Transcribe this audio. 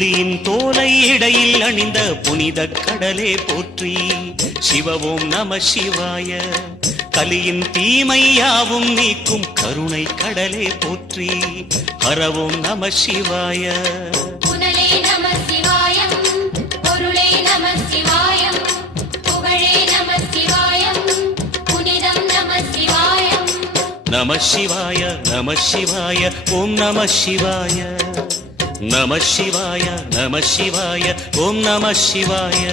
புலியின் தோலை இடையில் அணிந்த புனித கடலே போற்றி. சிவவோம் நம சிவாய. கலியின் தீமையாவும் நீக்கும் கருணை கடலே போற்றி. ஹரவோம் நம சிவாய. புனலே நம சிவாயம், பொருளே நம சிவாயம், புகழே நம சிவாயம், புனிதம் நம சிவாயம். நம சிவாய நம சிவாய ஓம் நம சிவாய. நம சிவாய நம சிவாய ஓம் நம சிவாய.